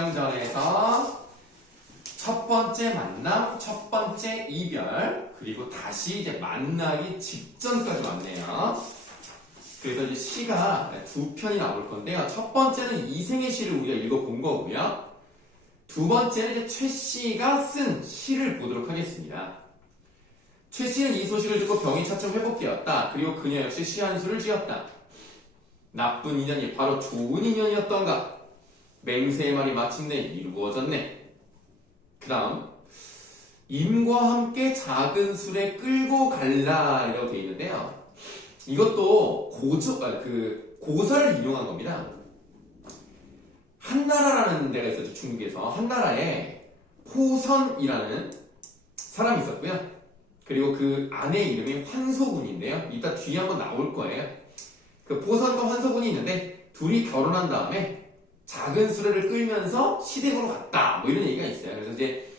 연장전에서 첫 번째 만남, 첫 번째 이별, 그리고 다시 이제 만나기 직전까지 왔네요. 그래서 이제 시가 두 편이 나올 건데요. 첫 번째는 이생의 시를 우리가 읽어본 거고요. 두 번째는 이제 최 씨가 쓴 시를 보도록 하겠습니다. 최 씨는 이 소식을 듣고 병이 차츰 회복되었다. 그리고 그녀 역시 시 한 수를 지었다. 나쁜 인연이 바로 좋은 인연이었던가. 맹세의 말이 마침내 이루어졌네. 그 다음 임과 함께 작은 술에 끌고 갈라 이라고 되어 있는데요. 이것도 고사를 인용한 겁니다. 한나라라는 데가 있었죠. 중국에서. 한나라에 포선이라는 사람이 있었고요. 그리고 그 아내 이름이 환소군인데요. 이따 뒤에 한번 나올 거예요. 그 포선과 환소군이 있는데 둘이 결혼한 다음에 작은 수레를 끌면서 시댁으로 갔다. 뭐 이런 얘기가 있어요. 그래서 이제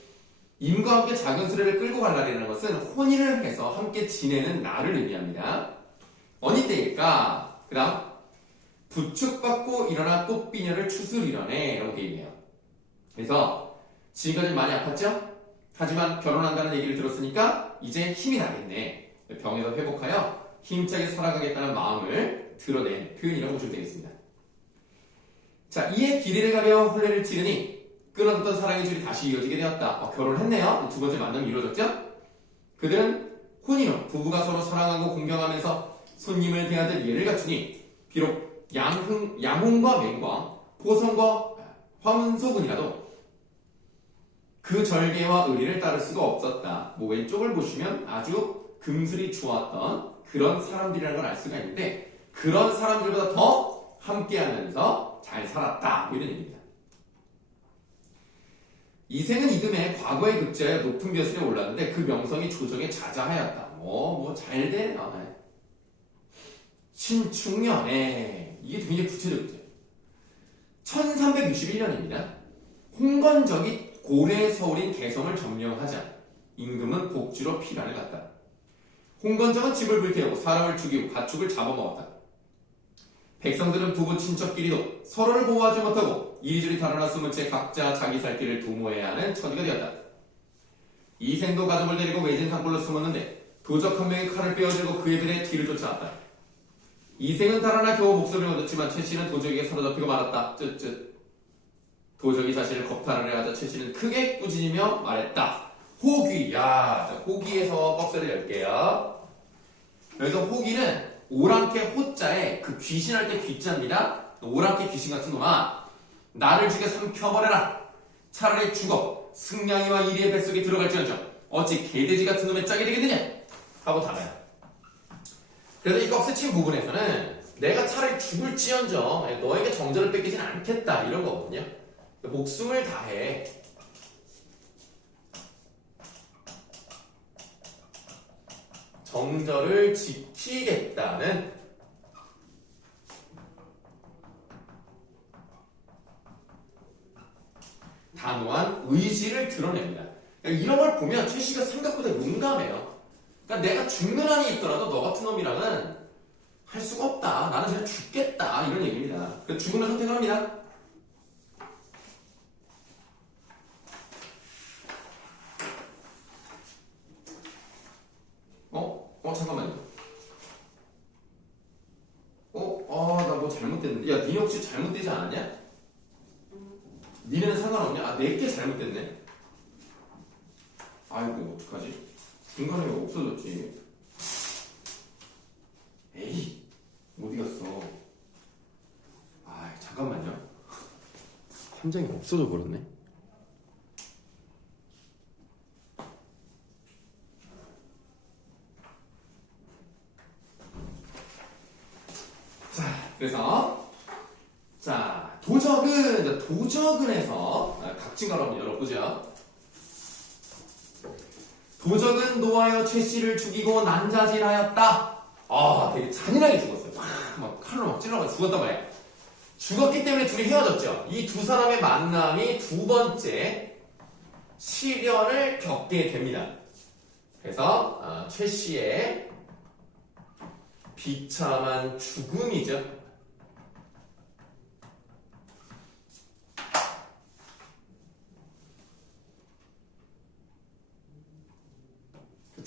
임과 함께 작은 수레를 끌고 갈날이라는 것은 혼인을 해서 함께 지내는 날을 의미합니다. 어느 때일까? 그 다음 부축받고 일어나 꽃비녀를 추스리려네 라고 되어 있네요. 그래서 지금까지 많이 아팠죠? 하지만 결혼한다는 얘기를 들었으니까 이제 힘이 나겠네. 병에서 회복하여 힘차게 살아가겠다는 마음을 드러낸 표현이라고 보시면 되겠습니다. 자, 이에 비례를 가려 혼례를 치르니 끊어졌던 사랑의 줄이 다시 이어지게 되었다. 결혼했네요. 두 번째 만남이 이루어졌죠? 그들은 혼인 후 부부가 서로 사랑하고 공경하면서 손님을 대하듯 예를 갖추니 비록 양홍과 맹광, 포선과 황소군이라도 그 절개와 의리를 따를 수가 없었다. 왼쪽을 보시면 아주 금슬이 좋았던 그런 사람들이라는 걸 알 수가 있는데 그런 사람들보다 더 함께하면서 잘 살았다. 이런 얘기입니다. 이생은 이듬해 과거의 급제하여 높은 벼슬에 올랐는데 그 명성이 조정에 자자하였다. 잘 되네요. 신축년에 이게 굉장히 구체적이죠. 1361년입니다. 홍건적이 고래 서울인 개성을 점령하자 임금은 복주로 피란을 갔다. 홍건적은 집을 불태우고 사람을 죽이고 가축을 잡아먹었다. 백성들은 부부 친척끼리도 서로를 보호하지 못하고 이리저리 달아나 숨은 채 각자 자기 살 길을 도모해야 하는 처지가 되었다. 이생도 가족을 데리고 외진 산골로 숨었는데 도적 한 명이 칼을 빼어들고 그애들의 뒤를 쫓아왔다. 이생은 달아나 겨우 목소리를 얻었지만 최 씨는 도적에게 사로잡히고 말았다. 쯧쯧. 도적이 자신을 겁탈하려 하자 최 씨는 크게 꾸짖으며 말했다. 호귀. 자, 호귀에서 꺽쇠를 열게요. 여기서 호귀는 오랑캐 호자에 그 귀신할 때 귀자입니다. 오랑캐 귀신 같은 놈아, 나를 죽여 삼켜버려라. 차라리 죽어 승냥이와 이리의 뱃속에 들어갈지언정 어찌 개돼지 같은 놈의 짝이 되겠느냐 하고 달아요. 그래서 이 꺽쇠친 부분에서는 내가 차라리 죽을지언정 너에게 정절을 뺏기진 않겠다 이런 거거든요. 목숨을 다해 정절을 지키겠다는 단호한 의지를 드러냅니다. 이런 걸 보면 최 씨가 생각보다 용감해요. 그러니까 내가 죽는 한이 있더라도 너 같은 놈이랑은 할 수가 없다. 나는 그냥 죽겠다. 이런 얘기입니다. 그러니까 죽음을 선택을 합니다. 잠깐만요. 나 뭐 잘못됐는데. 야, 니 혹시 잘못되지 않았냐? 니네는 상관없냐? 내게 잘못됐네. 아이고, 어떡하지? 중간에 왜 없어졌지? 에이, 어디 갔어? 잠깐만요. 함정이 없어져 버렸네. 그래서 도적은에서 각진가로 한번 열어보죠. 도적은 노하여 최 씨를 죽이고 난자질하였다. 되게 잔인하게 죽었어요. 막 칼로 막 찔러서 죽었단 말이에요. 죽었기 때문에 둘이 헤어졌죠. 이 두 사람의 만남이 두 번째 시련을 겪게 됩니다. 그래서 최 씨의 비참한 죽음이죠.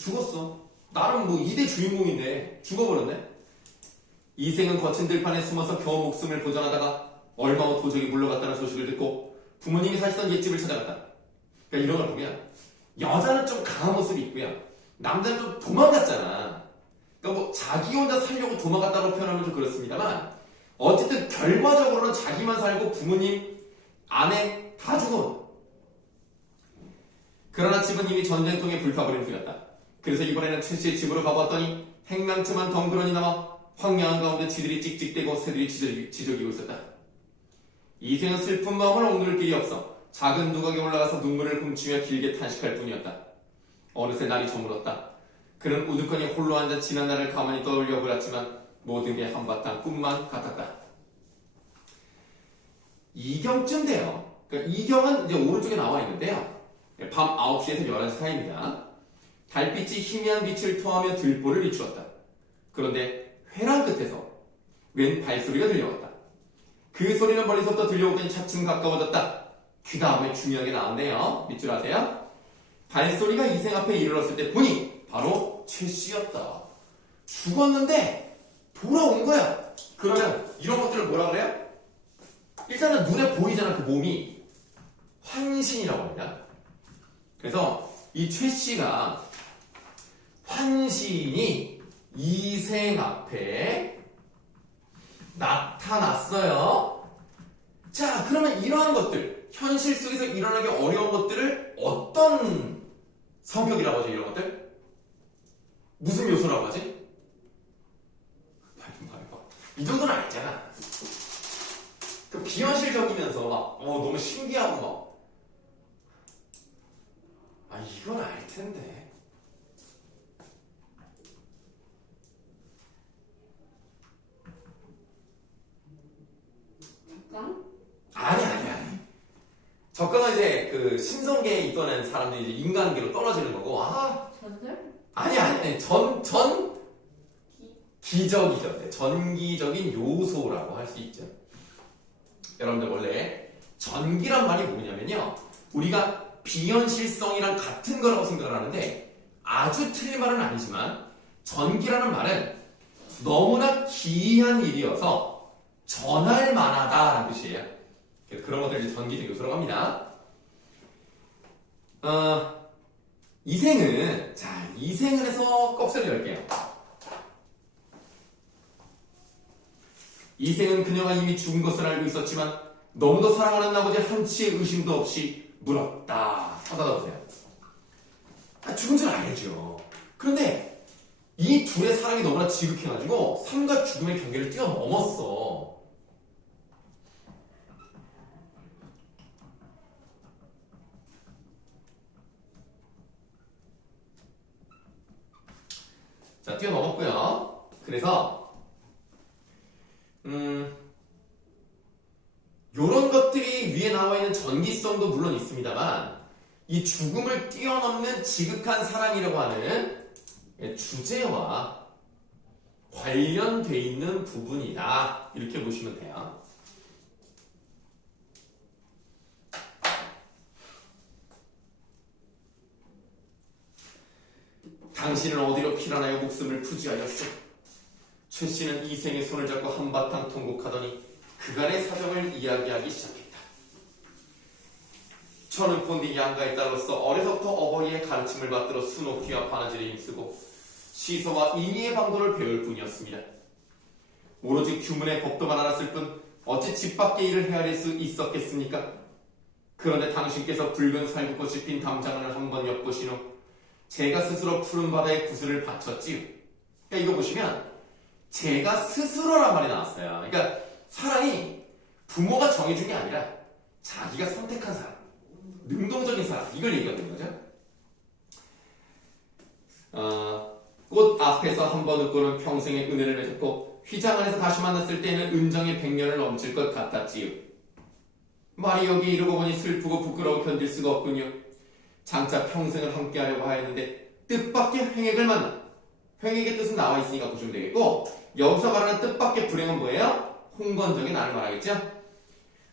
죽었어. 나름 뭐 2대 주인공인데 죽어버렸네. 이생은 거친 들판에 숨어서 겨우 목숨을 보존하다가 얼마 후 도적이 물러갔다는 소식을 듣고 부모님이 사시던 옛집을 찾아갔다. 그러니까 이런 걸 보면 여자는 좀 강한 모습이 있고요. 남자는 좀 도망갔잖아. 그러니까 뭐 자기 혼자 살려고 도망갔다고 표현하면 좀 그렇습니다만 어쨌든 결과적으로는 자기만 살고 부모님, 아내 다 죽어. 그러나 집은 이미 전쟁통에 불타버린 후였다. 그래서 이번에는 최씨의 집으로 가보았더니 행랑채만 덩그러니 남아 황량한 가운데 쥐들이 찍찍대고 새들이 지저귀고 있었다. 이생은 슬픈 마음을 억누를 길이 없어 작은 누각에 올라가서 눈물을 훔치며 길게 탄식할 뿐이었다. 어느새 날이 저물었다. 그는 우두커니 홀로 앉아 지난 날을 가만히 떠올려 보았지만 모든 게 한바탕 꿈만 같았다. 이경쯤 돼요. 그러니까 이경은 이제 오른쪽에 나와 있는데요. 밤 9시에서 11시 사이입니다. 달빛이 희미한 빛을 토하며 들보를 비추었다. 그런데 회랑 끝에서 웬 발소리가 들려왔다. 그 소리는 멀리서부터 들려오더니 차츰 가까워졌다. 그 다음에 중요한 게 나왔네요. 밑줄 아세요? 발소리가 이생 앞에 이르렀을 때 보니 바로 최씨였다. 죽었는데 돌아온 거야. 그러면 이런 것들을 뭐라 그래요? 일단은 눈에 보이잖아. 그 몸이 환신이라고 합니다. 그래서 이 최씨가 환신이 이생 앞에 나타났어요. 자, 그러면 이러한 것들, 현실 속에서 일어나기 어려운 것들을 어떤 성격이라고 하죠? 이런 것들? 무슨 요소라고 하지? 말해봐. 이 정도는 알잖아. 그 비현실적이면서 막 너무 신기하고 막 이건 알 텐데. 아니. 적강은 이제 그 신성계에 있던 사람들이 이제 인간계로 떨어지는 거고, 전설? 아니. 기적이죠. 전기적인 요소라고 할 수 있죠. 여러분들 원래 전기란 말이 뭐냐면요. 우리가 비현실성이랑 같은 거라고 생각을 하는데 아주 틀린 말은 아니지만 전기라는 말은 너무나 기이한 일이어서 전할 만하다라는 뜻이에요. 그래서 그런 것들을 이제 전기적 요소라고 합니다. 이생은 해서 꺽쇠를 열게요. 이생은 그녀가 이미 죽은 것을 알고 있었지만 너무도 사랑하는 나머지 한치의 의심도 없이 물었다. 찾아보세요. 죽은 줄 알죠. 그런데 이 둘의 사랑이 너무나 지극해가지고 삶과 죽음의 경계를 뛰어넘었어. 자, 뛰어넘었고요. 그래서 요런 것들이 위에 나와 있는 전기성도 물론 있습니다만 이 죽음을 뛰어넘는 지극한 사랑이라고 하는 주제와 관련돼 있는 부분이다. 이렇게 보시면 돼요. 당신은 어디로 피난하여 목숨을 부지하였소? 최씨는 이생의 손을 잡고 한바탕 통곡하더니 그간의 사정을 이야기하기 시작했다. 저는 본디 양가의 딸로서 어려서부터 어버이의 가르침을 받들어 수놓기와 바느질에 힘쓰고 시서와 인의의 방도를 배울 뿐이었습니다. 오로지 규문의 법도만 알았을 뿐 어찌 집 밖의 일을 헤아릴 수 있었겠습니까? 그런데 당신께서 붉은 살구꽃이 핀 담장을 한번 엿보신 후 제가 스스로 푸른 바다에 구슬을 바쳤지요. 그러니까 이거 보시면 제가 스스로란 말이 나왔어요. 그러니까 사람이 부모가 정해준 게 아니라 자기가 선택한 사람, 능동적인 사람, 이걸 얘기하는 거죠. 꽃 앞에서 한 번 웃고는 평생의 은혜를 맺었고 휘장 안에서 다시 만났을 때는 은정의 100년을 넘칠 것 같았지요. 말이 여기 이르고 보니 슬프고 부끄러워 견딜 수가 없군요. 장차 평생을 함께하려고 하였는데 뜻밖의 횡액을 만나. 횡액의 뜻은 나와 있으니까 보시면 되겠고 여기서 말하는 뜻밖의 불행은 뭐예요? 홍건적인 나를 말하겠죠?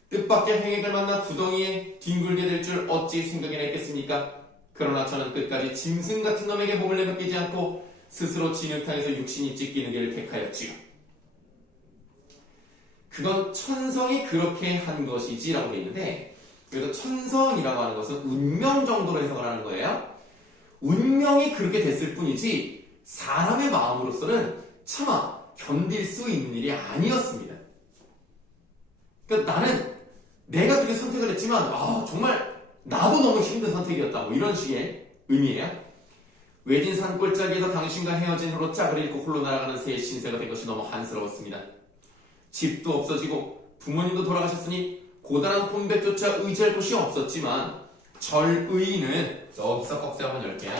뜻밖의 횡액을 만나 구덩이에 뒹굴게 될 줄 어찌 생각이나 했겠습니까? 그러나 저는 끝까지 짐승 같은 놈에게 몸을 내맡기지 않고 스스로 진흙탕에서 육신이 찢기는 길을 택하였지요. 그건 천성이 그렇게 한 것이지라고 되어 있는데, 그래서 천성이라고 하는 것은 운명 정도로 해석을 하는 거예요. 운명이 그렇게 됐을 뿐이지 사람의 마음으로서는 차마 견딜 수 있는 일이 아니었습니다. 그러니까 나는 내가 그렇게 선택을 했지만 정말 나도 너무 힘든 선택이었다, 뭐 이런 식의 의미예요. 외진 산골짜기에서 당신과 헤어진 후로 짝을 잃고 홀로 날아가는 새의 신세가 된 것이 너무 한스러웠습니다. 집도 없어지고 부모님도 돌아가셨으니 고단한 혼백조차 의지할 곳이 없었지만 절의는, 여기서 꺽쇠 한번 열게요.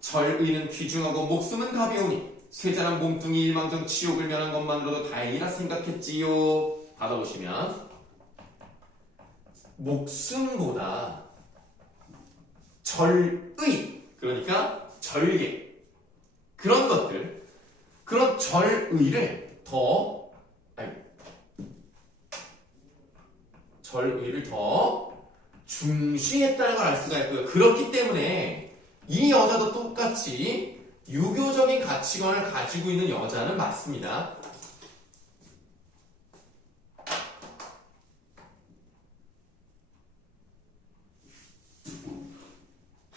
절의는 귀중하고 목숨은 가벼우니 쇠잔한 몸뚱이 일망정 치욕을 면한 것만으로도 다행이라 생각했지요. 받아보시면 목숨보다 절의, 그러니까 절개, 그런 것들, 그런 절의를 더 중시했다는 걸 알 수가 있고요. 그렇기 때문에 이 여자도 똑같이 유교적인 가치관을 가지고 있는 여자는 맞습니다.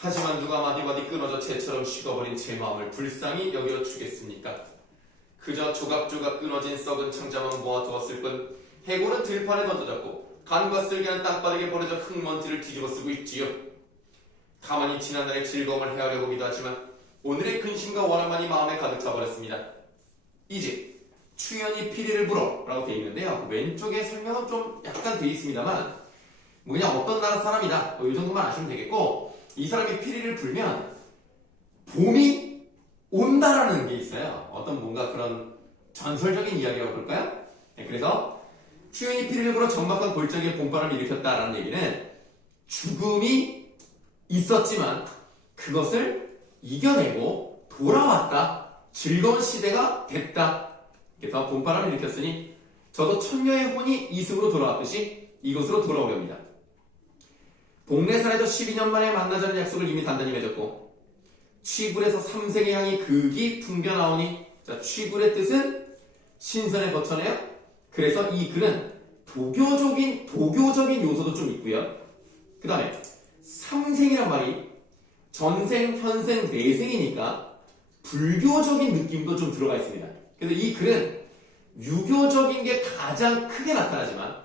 하지만 누가 마디마디 끊어져 채처럼 식어버린 제 마음을 불쌍히 여겨 주겠습니까? 그저 조각조각 끊어진 썩은 창자만 모아두었을 뿐 해골은 들판에 던져졌고 간과 쓸개는 땅바닥에 버려져 흙먼지를 뒤집어 쓰고 있지요. 가만히 지난날의 즐거움을 헤아려 보기도 하지만 오늘의 근심과 원한만이 마음에 가득 차버렸습니다. 이제 추연이 피리를 불어 라고 되어 있는데요. 왼쪽에 설명은 좀 약간 되어 있습니다만 그냥 어떤 나라 사람이다, 이 정도만 아시면 되겠고, 이 사람이 피리를 불면 봄이 온다라는 게 있어요. 어떤 뭔가 그런 전설적인 이야기라고 볼까요? 네, 그래서 추연이 피리를 불어 적막한 골짜기에 봄바람을 일으켰다라는 얘기는 죽음이 있었지만 그것을 이겨내고 돌아왔다, 즐거운 시대가 됐다. 그래서 봄바람을 일으켰으니 저도 천녀의 혼이 이승으로 돌아왔듯이 이곳으로 돌아오렵니다. 복례산에도 12년 만에 만나자는 약속을 이미 단단히 맺었고 취굴에서 삼색의 향이 극이 풍겨나오니, 자, 취굴의 뜻은 신선에 거쳐내요. 그래서 이 글은 도교적인 요소도 좀 있고요. 그 다음에 삼생이란 말이 전생, 현생, 내생이니까 불교적인 느낌도 좀 들어가 있습니다. 그래서 이 글은 유교적인 게 가장 크게 나타나지만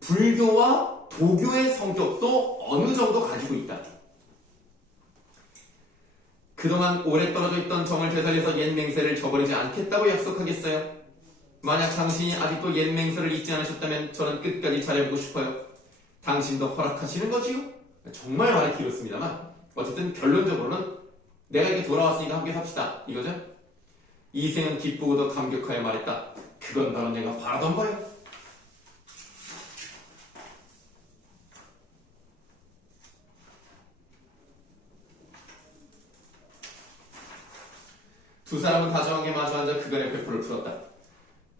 불교와 도교의 성격도 어느 정도 가지고 있다. 그동안 오래 떨어져 있던 정을 되살려서 옛 맹세를 저버리지 않겠다고 약속하겠어요. 만약 당신이 아직도 옛 맹세를 잊지 않으셨다면 저는 끝까지 잘해보고 싶어요. 당신도 허락하시는 거지요? 정말 말이 길었습니다만 어쨌든 결론적으로는 내가 이렇게 돌아왔으니까 함께 삽시다, 이거죠? 이생은 기쁘고도 감격하여 말했다. 그건 바로 내가 바라던 바요. 두 사람은 다정하게 마주 앉아 그간의 회포를 풀었다.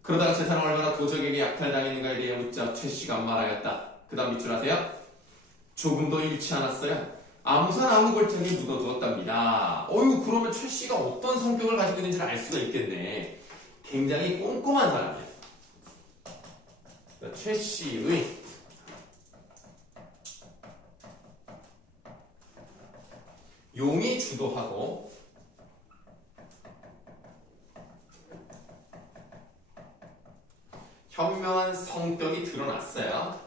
그러다가 제 사람 얼마나 도적에게 약탈당했는가에 대해 묻자 최 씨가 말하였다. 그 다음 밑줄 아세요? 조금도 잃지 않았어요. 아무산 아무 골짜기에 묻어두었답니다. 그러면 최 씨가 어떤 성격을 가지고 있는지를 알 수가 있겠네. 굉장히 꼼꼼한 사람이에요. 최 씨의 용이 주도하고 현명한 성격이 드러났어요.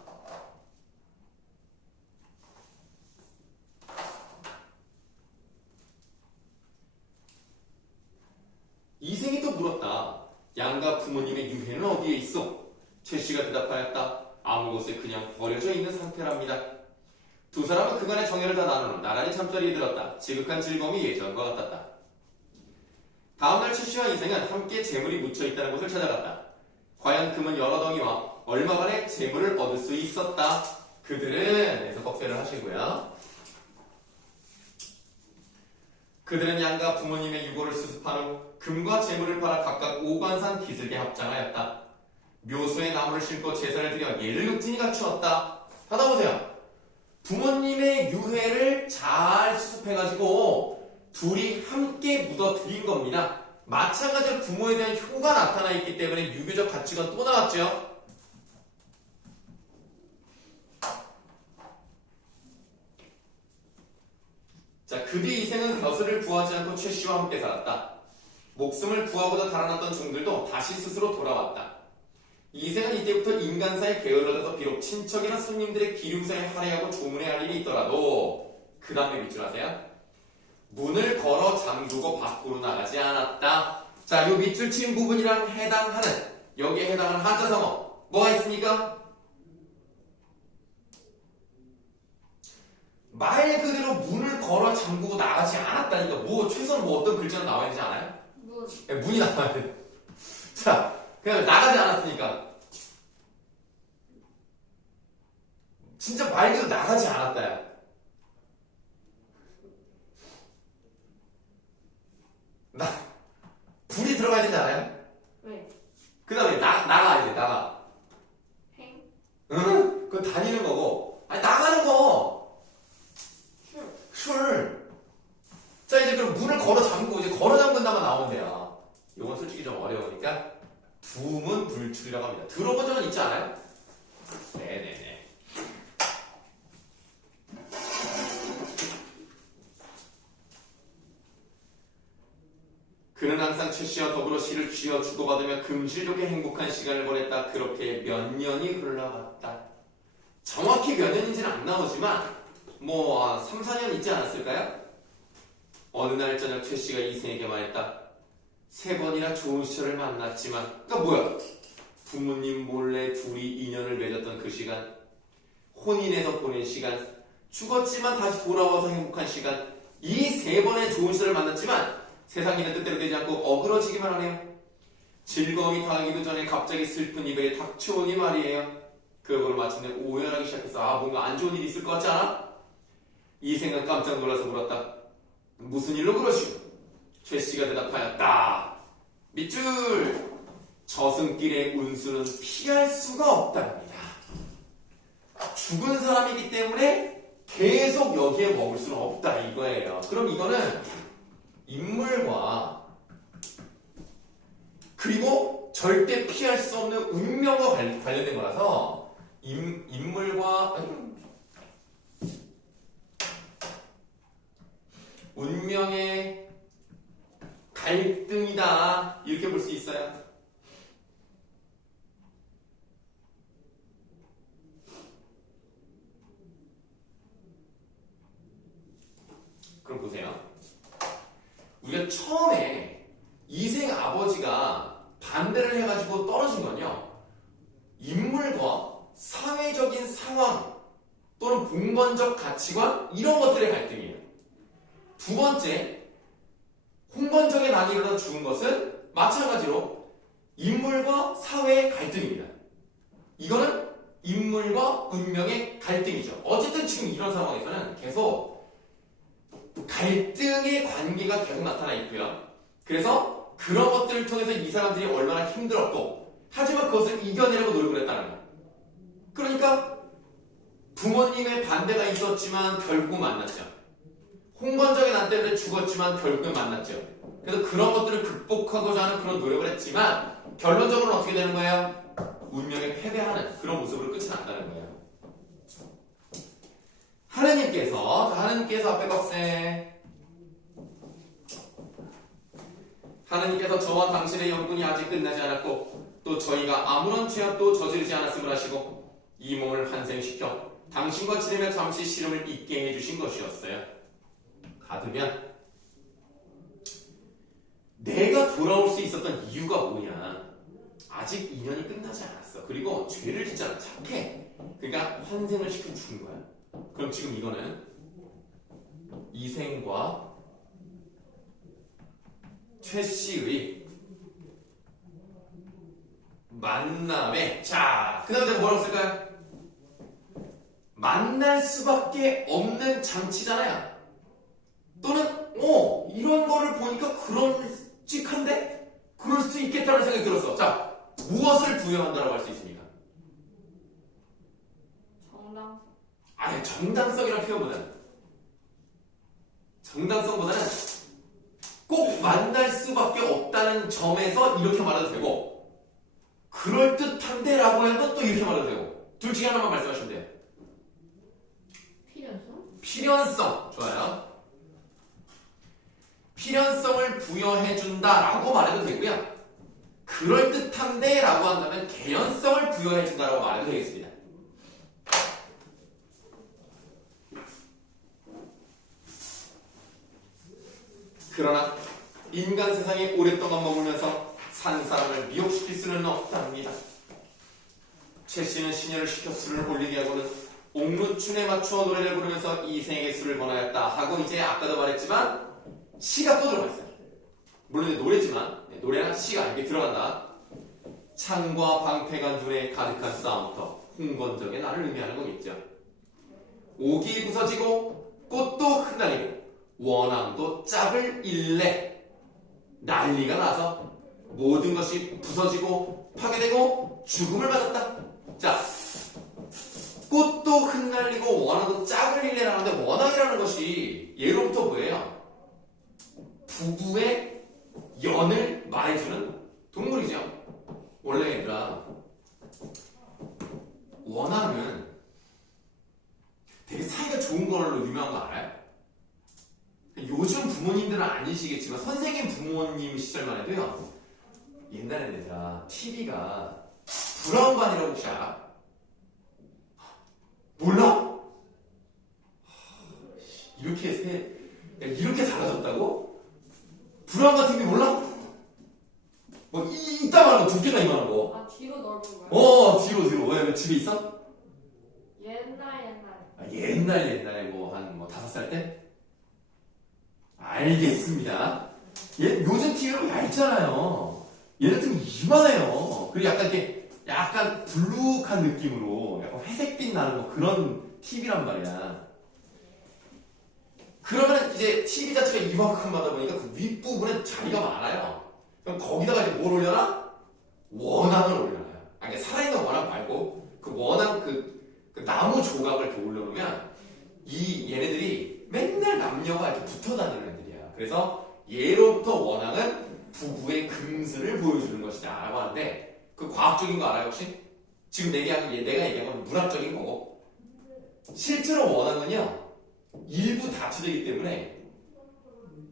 이생이 또 물었다. 양가 부모님의 유해는 어디에 있어? 최 씨가 대답하였다. 아무 곳에 그냥 버려져 있는 상태랍니다. 두 사람은 그간의 정열을 다 나눈 후 나란히 잠자리에 들었다. 지극한 즐거움이 예전과 같았다. 다음날 최 씨와 이생은 함께 재물이 묻혀있다는 곳을 찾아갔다. 과연 금은 여러 덩이와 얼마간의 재물을 얻을 수 있었다. 그들은, 에서 꺽쇠를 하시고요. 그들은 양가 부모님의 유고를 수습한 후 금과 재물을 팔아 각각 5관산 기슭에 합장하였다. 묘소에 나무를 심고 제사를 드려 예를 극진히 갖추었다. 받아보세요. 부모님의 유해를 잘 수습해가지고 둘이 함께 묻어들인 겁니다. 마찬가지로 부모에 대한 효가 나타나 있기 때문에 유교적 가치가 또 나왔죠. 자, 그 뒤 이생은 벼슬을 구하지 않고 최 씨와 함께 살았다. 목숨을 구하고자 달아났던 종들도 다시 스스로 돌아왔다. 이생은 이때부터 인간사에 게을러져서 비록 친척이나 손님들의 기름사에 할애하고 조문해야 할 일이 있더라도 그 다음에 밑줄 아세요? 문을 걸어 잠그고 밖으로 나가지 않았다. 자, 요 밑줄 친 부분이랑 해당하는, 여기에 해당하는 한자성어 뭐가 있습니까? 말 그대로 문을 걸어 잠그고 나가지 않았다니까. 뭐 최소한 뭐 어떤 글자는 나와야 되지 않아요? 문. 네, 문이 나와야 돼. 자, 그냥 나가지 않았으니까 진짜 말 그대로 나가지 않았다야. 불이 들어가야 되지 않아요? 왜? 그 다음에 나가야 돼. 나가. 행. 응? 그건 다니는 거고. 아니 나가는 거. 술. 술. 자, 이제 그럼 문을 걸어 잠그고 이제 걸어 잠근다만 나오면 돼요. 이건 솔직히 좀 어려우니까 두문 불출이라고 합니다. 들어본 적은 있지 않아요? 네네네. 그는 항상 최 씨와 더불어 시를 쥐어 주고받으며 금실 좋게 행복한 시간을 보냈다. 그렇게 몇 년이 흘러갔다. 정확히 몇 년인지는 안 나오지만 뭐 3, 4년 있지 않았을까요? 어느 날 저녁 최 씨가 이생에게 말했다. 3번이나 좋은 시절을 만났지만, 그러니까 뭐야? 부모님 몰래 둘이 인연을 맺었던 그 시간, 혼인해서 보낸 시간, 죽었지만 다시 돌아와서 행복한 시간, 이 3번의 좋은 시절을 만났지만 세상 일은 뜻대로 되지 않고 어그러지기만 하네요. 즐거움이 다하기도 전에 갑자기 슬픈 이별이 닥쳐오니 말이에요. 그걸 마침내 오열하기 시작했어. 아, 뭔가 안 좋은 일이 있을 것 같지 않아? 이 생각 깜짝 놀라서 물었다. 무슨 일로 그러시오? 최 씨가 대답하였다. 밑줄! 저승길의 운수는 피할 수가 없답니다. 죽은 사람이기 때문에 계속 여기에 머물 수는 없다 이거예요. 그럼 이거는 인물과 그리고 절대 피할 수 없는 운명과 관련된 거라서 인물과 운명의 갈등이다 이렇게 볼 수 있어요. 그럼 보세요. 우리가 처음에 이생 아버지가 반대를 해가지고 떨어진 건요, 인물과 사회적인 상황 또는 봉건적 가치관 이런 것들의 갈등이에요. 두 번째, 홍건적의 난이 일어나 죽은 것은 마찬가지로 인물과 사회의 갈등입니다. 이거는 인물과 운명의 갈등이죠. 어쨌든 지금 이런 상황에서는 계속 갈등의 관계가 계속 나타나 있고요. 그래서 그런 것들을 통해서 이 사람들이 얼마나 힘들었고, 하지만 그것을 이겨내려고 노력을 했다는 거예요. 그러니까 부모님의 반대가 있었지만 결국 만났죠. 홍건적의 난 때문에 죽었지만 결국엔 만났죠. 그래서 그런 것들을 극복하고자 하는 그런 노력을 했지만 결론적으로는 어떻게 되는 거예요? 운명에 패배하는 그런 모습으로 끝이 난다는 거예요. 하느님께서 앞에 꺽쇠, 하느님께서 저와 당신의 영분이 아직 끝나지 않았고 또 저희가 아무런 죄악도 저지르지 않았음을 아시고 이 몸을 환생시켜 당신과 지내며 잠시 시름을 잊게 해주신 것이었어요. 가두면 내가 돌아올 수 있었던 이유가 뭐냐? 아직 인연이 끝나지 않았어. 그리고 죄를 짓지 않아. 착해. 그러니까 환생을 시켜준 거야. 그럼 지금 이거는 이생과 최 씨의 만남에, 자, 그 다음에 뭐라고 쓸까요? 만날 수밖에 없는 장치잖아요. 또는 이런 거를 보니까 그럴직한데? 그럴 수 있겠다는 생각이 들었어. 자, 무엇을 부여한다라고 할 수 있습니까? 정당. 정당성보다는 꼭 만날 수밖에 없다는 점에서 이렇게 말해도 되고, 그럴듯한데 라고 해도 또 이렇게 말해도 되고, 둘 중에 하나만 말씀하시면 돼요. 필연성? 필연성. 좋아요. 필연성을 부여해준다 라고 말해도 되고요. 그럴듯한데 라고 한다면 개연성을 부여해준다 라고 말해도 되겠습니다. 그러나 인간 세상에 오랫동안 머물면서 산 사람을 미혹시킬 수는 없답니다. 최 씨는 시녀를 시켜 술을 올리게 하고는 옥루춘에 맞추어 노래를 부르면서 이생에게 술을 권하였다 하고 이제 아까도 말했지만 시가 또 들어가 있어요. 물론 이제 노래지만 노래랑 시가 이게 들어간다. 창과 방패가 눈에 가득한 싸움터 홍건적의 나를 의미하는 거겠죠. 옥이 부서지고 꽃도 흩날리고 원앙도 짝을 일래 난리가 나서 모든 것이 부서지고 파괴되고 죽음을 맞았다. 자, 꽃도 흩날리고 원앙도 짝을 일래라는데 원앙이라는 것이 예로부터 뭐예요? 부부의 연을 말해주는 동물이죠. 원래 얘들아, 원앙은 되게 사이가 좋은 걸로 유명한 거 알아요? 요즘 부모님들은 아니시겠지만 선생님 부모님 시절만 해도요, 옛날에는 얘들아 TV가 브라운관이라고 혹시 알아? 몰라? 이렇게 달라졌다고? 브라운관 TV 몰라? 뭐 이따만한 거 두께가 이만한 거. 아, 뒤로 넓은 거야? 뒤로. 왜 집에 있어? 옛날에. 뭐 한 5살 때? 알겠습니다. 요즘 TV는 얇잖아요. 얘 같은 거 이만해요. 그리고 약간 블룩한 느낌으로 약간 회색빛 나는 뭐 그런 TV란 말이야. 그러면 이제 TV 자체가 이만큼 하다 보니까 그 윗부분에 자리가 많아요. 그럼 거기다가 이제 뭘 올려놔? 원앙을 올려놔요. 아니, 살아있는 원앙 말고 그 원앙 그 나무 조각을 이렇게 올려놓으면 얘네들이 맨날 남녀가 이렇게 붙어 다니는 애들이야. 그래서 예로부터 원앙은 부부의 금슬을 보여주는 것이다 라고 하는데, 그 과학적인 거 알아요 혹시? 지금 내가 얘기한 건 문학적인 거고, 실제로 원앙은요 일부 다투되기 때문에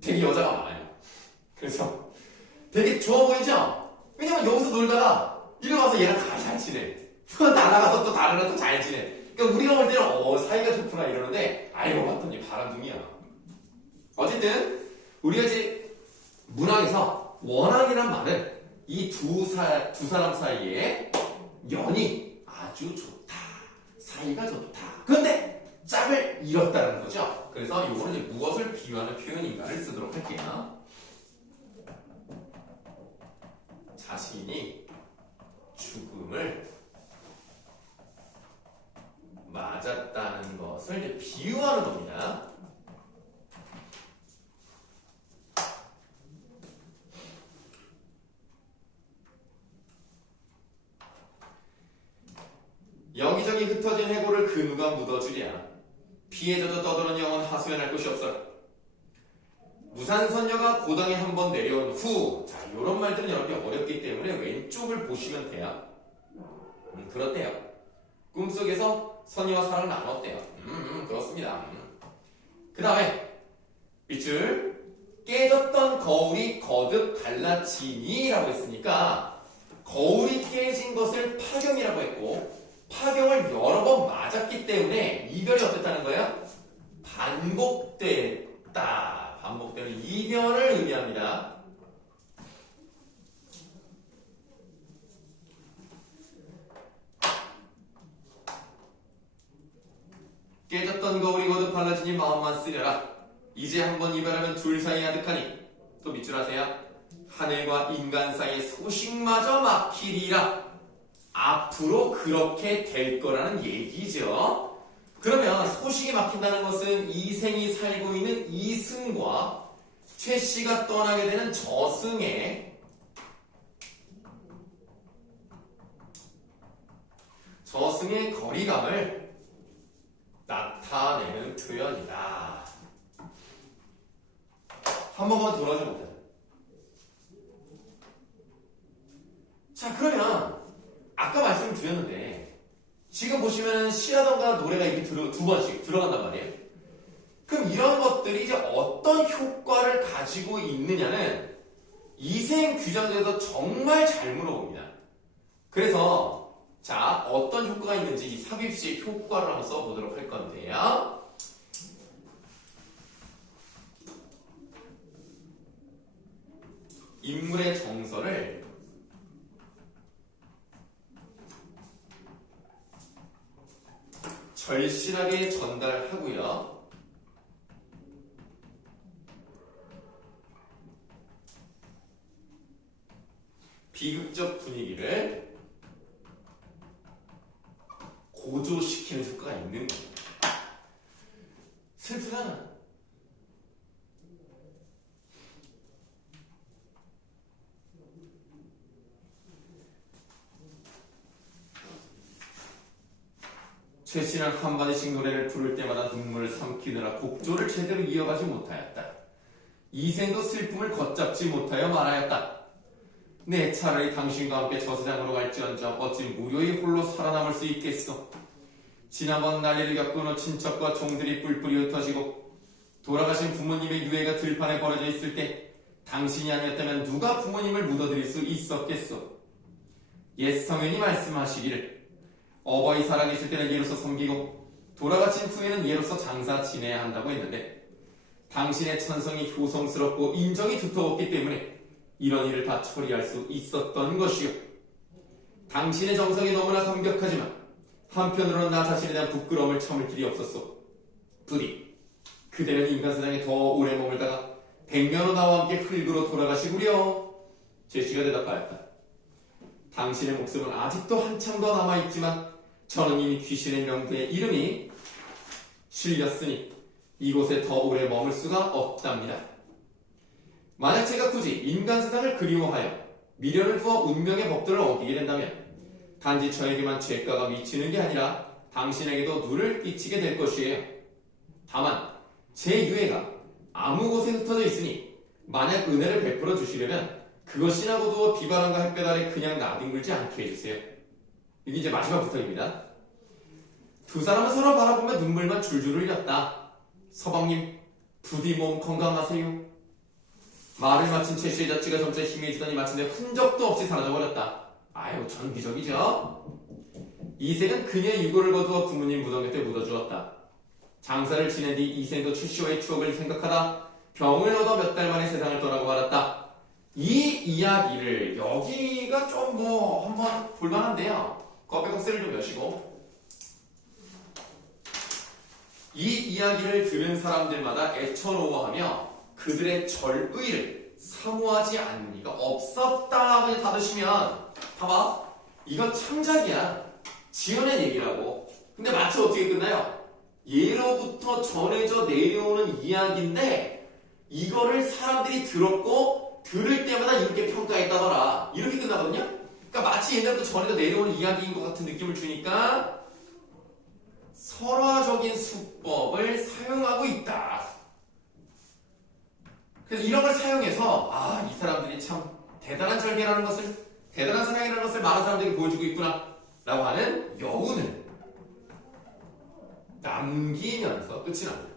되게 여자가 많아요. 그래서 되게 좋아 보이죠? 왜냐면 여기서 놀다가 이리 와서 얘랑 잘 지내. 또 날아가서 또 다른 애랑 또 잘 지내. 그러니까 우리가 볼 때는 사이가 좋구나 이러는데 알고 봤더니 바람둥이야. 어쨌든 우리가 이제 문학에서 원앙이란 말은 이 두 사람 사이에 연이 아주 좋다, 사이가 좋다, 그런데 짝을 잃었다는 거죠. 그래서 요거는 이제 무엇을 비유하는 표현인가를 쓰도록 할게요. 자신이 죽음을 맞았다는 것을 이제 비유하는 겁니다. 여기저기 흩어진 해골을 그 누가 묻어주랴. 피에 젖어 떠드는 영혼 하소연할 곳이 없어라. 무산선녀가 고당에 한번 내려온 후, 자, 요런 말들은 여러분이 어렵기 때문에 왼쪽을 보시면 돼요. 그렇대요. 꿈속에서 선녀와 사랑을 나눴대요. 그렇습니다. 그 다음에 밑줄, 깨졌던 거울이 거듭 갈라지니 라고 했으니까 거울이 깨진 것을 파경이라고 했고, 파경을 여러 번 맞았기 때문에 이별이 어땠다는 거예요? 반복됐다. 반복되는 이별을 의미합니다. 깨졌던 거울이 거듭 갈라지니 마음만 쓰려라. 이제 한번 이별하면 둘 사이 아득하니. 또 밑줄 하세요. 하늘과 인간 사이의 소식마저 막히리라. 앞으로 그렇게 될 거라는 얘기죠. 그러면 소식이 막힌다는 것은 이생이 살고 있는 이승과 최 씨가 떠나게 되는 저승의 거리감을 나타내는 표현이다. 한 번만 돌아줘 보자. 자, 그러면 아까 말씀을 드렸는데 지금 보시면 시라던가 노래가 이렇게 두 번씩 들어간단 말이에요. 그럼 이런 것들이 이제 어떤 효과를 가지고 있느냐는 이생 규정에서 정말 잘 물어봅니다. 그래서 자, 어떤 효과가 있는지 이 삽입시의 효과를 한번 써보도록 할 건데요. 인물의 정서를 절실하게 전달하고요. 비극적 분위기를 고조시키는 효과가 있는 겁니다. 슬프잖아. 최씨는 한마디씩 노래를 부를 때마다 눈물을 삼키느라 곡조를 제대로 이어가지 못하였다. 이생도 슬픔을 걷잡지 못하여 말하였다. 네, 차라리 당신과 함께 저세상으로 갈지언정 어찌 무료히 홀로 살아남을 수 있겠어. 지난번 난리를 겪은 후 친척과 종들이 뿔뿔이 흩어지고 돌아가신 부모님의 유해가 들판에 버려져 있을 때 당신이 아니었다면 누가 부모님을 묻어드릴 수 있었겠어. 옛 성인이 말씀하시기를 어버이 살아계실 때는 예로서 섬기고 돌아가신 후에는 예로서 장사 지내야 한다고 했는데 당신의 천성이 효성스럽고 인정이 두터웠기 때문에 이런 일을 다 처리할 수 있었던 것이요. 당신의 정성이 너무나 감격하지만 한편으로는 나 자신에 대한 부끄러움을 참을 길이 없었소. 부디 그대는 인간세상에 더 오래 머물다가 백년후 나와 함께 흙으로 돌아가시구려. 제시가 대답하였다. 당신의 목숨은 아직도 한참 더 남아있지만 저는 이미 귀신의 명부에 이름이 실렸으니 이곳에 더 오래 머물 수가 없답니다. 만약 제가 굳이 인간 세상을 그리워하여 미련을 두어 운명의 법들을 어기게 된다면 단지 저에게만 죄가가 미치는 게 아니라 당신에게도 누를 끼치게 될 것이에요. 다만 제 유해가 아무 곳에 흩어져 있으니 만약 은혜를 베풀어 주시려면 그것이나 고도 비바람과 햇볕 아래 그냥 나뒹굴지 않게 해주세요. 이게 이제 마지막 부탁입니다. 두 사람은 서로 바라보며 눈물만 줄줄 흘렸다. 서방님, 부디 몸 건강하세요. 말을 마친 최씨의 자취가 점차 희미해지더니 마침내 흔적도 없이 사라져버렸다. 아유, 전기적이죠? 이생은 그녀의 유고를 거두어 부모님 무덤 곁에 묻어주었다. 장사를 지낸 뒤 이생도 최씨와의 추억을 생각하다 병을 얻어 몇 달 만에 세상을 떠나고 말았다. 이 이야기를 여기가 좀 한번 볼만한데요. 껍데기를 좀 여시고 이 이야기를 들은 사람들마다 애처로워하며 그들의 절의를 사모하지 않는 이가 없었다. 그냥 닫으시면 봐봐, 이건 창작이야. 지어낸 얘기라고. 근데 마치 어떻게 끝나요? 예로부터 전해져 내려오는 이야기인데 이거를 사람들이 들었고 들을 때마다 이렇게 평가했다더라. 이렇게 끝나거든요. 그러니까 마치 옛날부터 전해져 내려오는 이야기인 것 같은 느낌을 주니까 설화적인 수법을 사용하고 있다. 그래서 이런 걸 사용해서 이 사람들이 참 대단한 절개라는 것을, 대단한 사랑이라는 것을 많은 사람들이 보여주고 있구나 라고 하는 여운을 남기면서 끝이 납니다.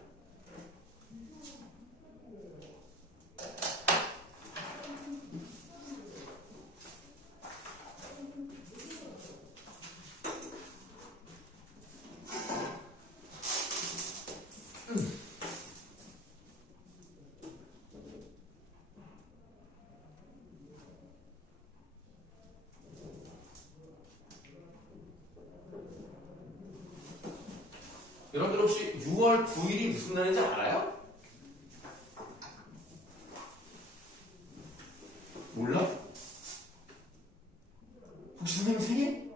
여러분들 혹시 6월 9일이 무슨 날인지 알아요? 몰라? 혹시 선생님 생일?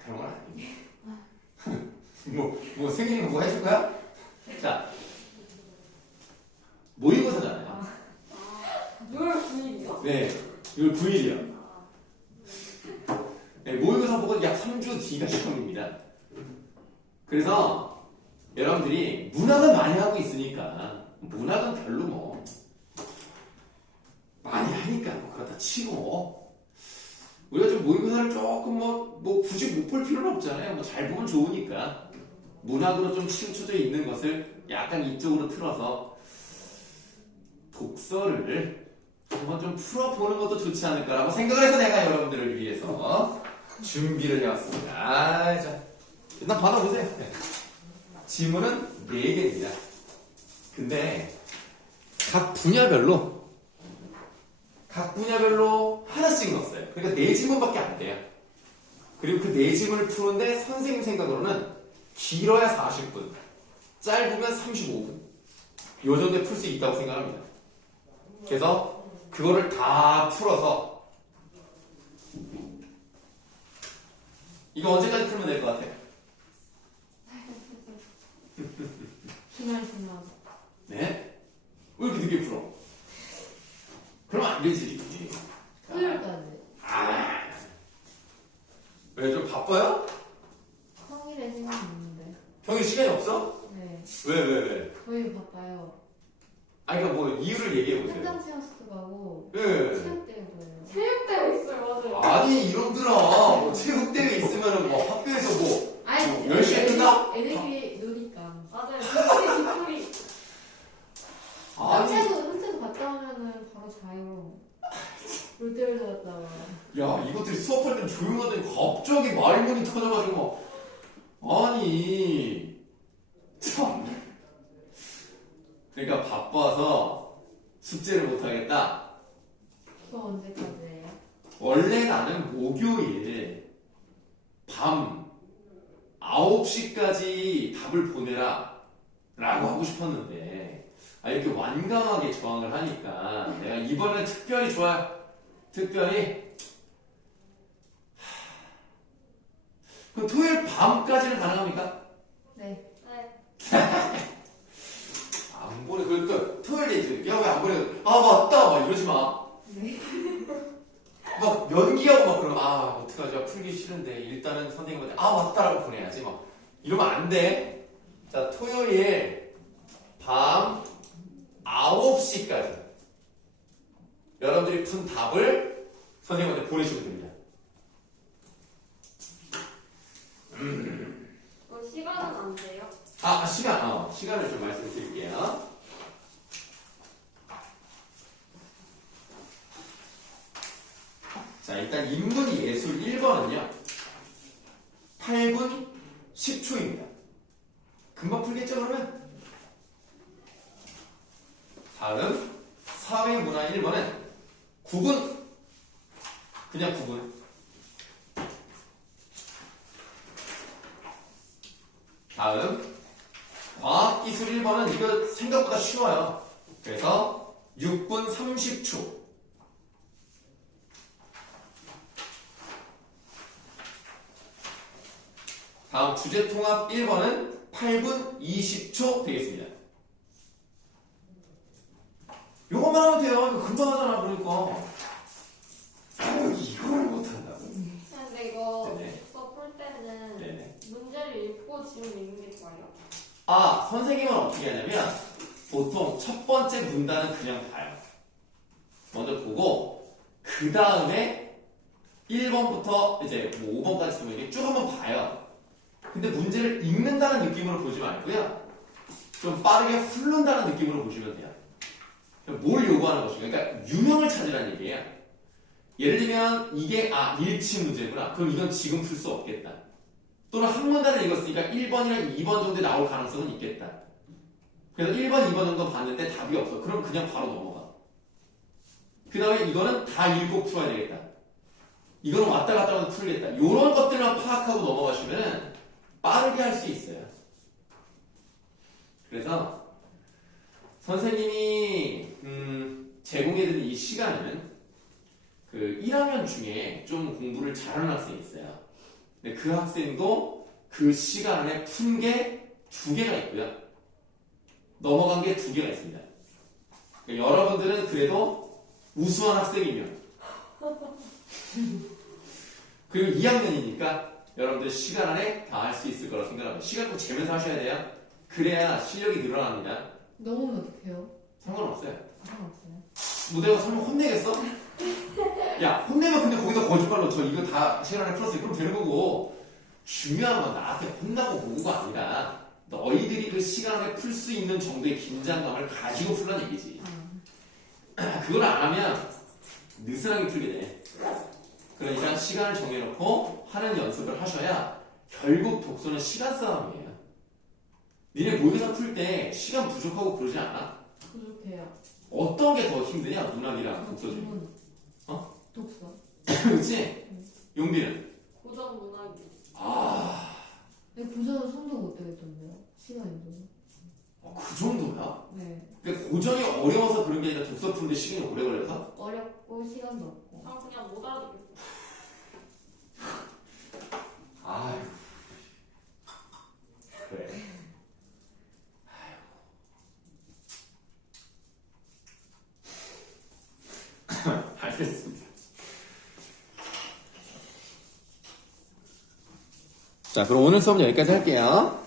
그런 건 아니에요. 뭐 생일은 뭐 해줄 거야? 자, 모의고사잖아요. 6월 9일이요? 네, 6월 9일이요. 네, 모의고사 보고 약 3주 뒤가 시험입니다. 그래서 여러분들이 문학은 많이 하고 있으니까 문학은 별로 뭐 많이 하니까 뭐 그렇다 치고 우리가 좀 모의고사를 조금 뭐 굳이 못 볼 필요는 없잖아요. 뭐 잘 보면 좋으니까 문학으로 좀 치우쳐져 있는 것을 약간 이쪽으로 틀어서 독서를 한번 좀 풀어보는 것도 좋지 않을까라고 생각을 해서 내가 여러분들을 위해서 준비를 해왔습니다. 자, 일단 받아보세요. 네. 지문은 4개입니다. 근데 각 분야별로 하나씩 넣었어요. 그러니까 4지문밖에 안 돼요. 그리고 그 4지문을 푸는데 선생님 생각으로는 길어야 40분, 짧으면 35분. 요 정도에 풀 수 있다고 생각합니다. 그래서 그거를 다 풀어서 이거 언제까지 풀면 될 것 같아요? 기말. 네? 왜 이렇게 늦게 풀어? 그럼 안 되지. 토요일까지. 왜 좀 바빠요? 평일에 시간이 있는데. 평일 시간이 없어? 네. 왜? 저희 바빠요. 아니, 그러니까 뭐 이유를 얘기해 보세요. 현장 시험도 가고 예. 체육대회도 해요. 체육대회 있어요, 맞아요. 아니, 이런들아. 뭐 체육대회 있으면은 뭐 학교에서 뭐 아니, 10시에 끝나? 애들이 노니까. 맞아요. 뒷풀이. 아니, 현채도 갔다 오면은 바로 자요. 롯데월드 갔다 와요. 야, 이것들이 수업할 땐 조용하더니 갑자기 말문이 터져가지고 막. 아니, 참. 그러니까 바빠서 숙제를 못하겠다. 그거 언제까지예요? 원래 나는 목요일 밤 9시까지 답을 보내라 라고 하고 싶었는데 이렇게 완강하게 저항을 하니까 내가 이번엔 특별히 좋아요. 특별히 그 토요일 밤까지는 가능합니까? 네. 안 보내. 그러니까 토요일에 이제 야 왜 안 보내? 아 맞다 막 이러지 마. 네. 막 연기하고 막 그러면 어떡하지? 풀기 싫은데 일단은 선생님한테 맞다라고 보내야지 막 이러면 안 돼. 자, 토요일 밤 9시까지 여러분들이 푼 답을 선생님한테 보내시면 됩니다. 시간은 안 돼요? 시간을 좀 말씀드릴게요. 자, 일단 인문 예술 1번은요 8분 10초입니다. 금방 풀겠죠 그러면? 다음 사회문화 1번은 9분, 그냥 9분. 다음 과학기술 1번은 이거 생각보다 쉬워요. 그래서 6분 30초. 다음 주제통합 1번은 8분 20초 되겠습니다. 요것만 하면 돼요. 이거 금방 하잖아, 그러니까. 이걸 못한다고. 근데 이거 네네. 수업 풀 때는 네네. 문제를 읽고 지문 읽는 게 좋아요. 선생님은 어떻게 하냐면, 보통 첫 번째 문단은 그냥 봐요. 먼저 보고, 그 다음에 1번부터 이제 뭐 5번까지 보면 이게 쭉 한번 봐요. 근데 문제를 읽는다는 느낌으로 보지 말고요. 좀 빠르게 훑는다는 느낌으로 보시면 돼요. 뭘 요구하는 것인가? 그러니까 유형을 찾으라는 얘기예요. 예를 들면 이게 일치 문제구나. 그럼 이건 지금 풀 수 없겠다. 또는 한 문단을 읽었으니까 1번이나 2번 정도에 나올 가능성은 있겠다. 그래서 1번, 2번 정도 봤는데 답이 없어. 그럼 그냥 바로 넘어가. 그 다음에 이거는 다 읽고 풀어야 되겠다. 이거는 왔다 갔다 하면서 풀겠다. 이런 것들만 파악하고 넘어가시면 빠르게 할 수 있어요. 그래서 선생님이 제공해드린 이 시간은 그 1학년 중에 좀 공부를 잘하는 학생이 있어요. 근데 그 학생도 그 시간 안에 푼 게 2개가 있고요. 넘어간 게 2개가 있습니다. 그러니까 여러분들은 그래도 우수한 학생이면 그리고 2학년이니까 여러분들 시간 안에 다 할 수 있을 거라고 생각합니다. 시간 꼭 재면서 하셔야 돼요. 그래야 실력이 늘어납니다. 넘으면 어떡해요? 상관없어요. 상관없어요. 무대가 설마 혼내겠어? 야, 혼내면 근데 거기서 거짓말로 저 이거 다 시간 안에 풀었어요. 그럼 되는 거고. 중요한 건 나한테 혼나고 보고가 아니라 너희들이 그 시간 안에 풀 수 있는 정도의 긴장감을 가지고 풀란 얘기지. 그걸 안 하면 느슨하게 풀게 돼. 그러니까 시간을 정해놓고 하는 연습을 하셔야 결국 독서는 시간 싸움이에요. 니네 모의고사 풀 때 시간 부족하고 그러지 않아? 부족해요. 어떤 게 더 힘드냐? 문학이랑 독서 중에. 질문. 어? 독서. 그렇지? 용비는? 고전 문학이. 아, 근데 고전은 손도 못 대겠던데요? 시간인데. 그 정도야? 네. 근데 고전이 어려워서 그런 게 아니라 독서 푸는데 시간이 오래 걸려서? 어렵고 시간도 없고. 아 그냥 못 알아듣겠어. 아유. 그래. 아유. 알겠습니다. 자, 그럼 오늘 수업 여기까지 할게요.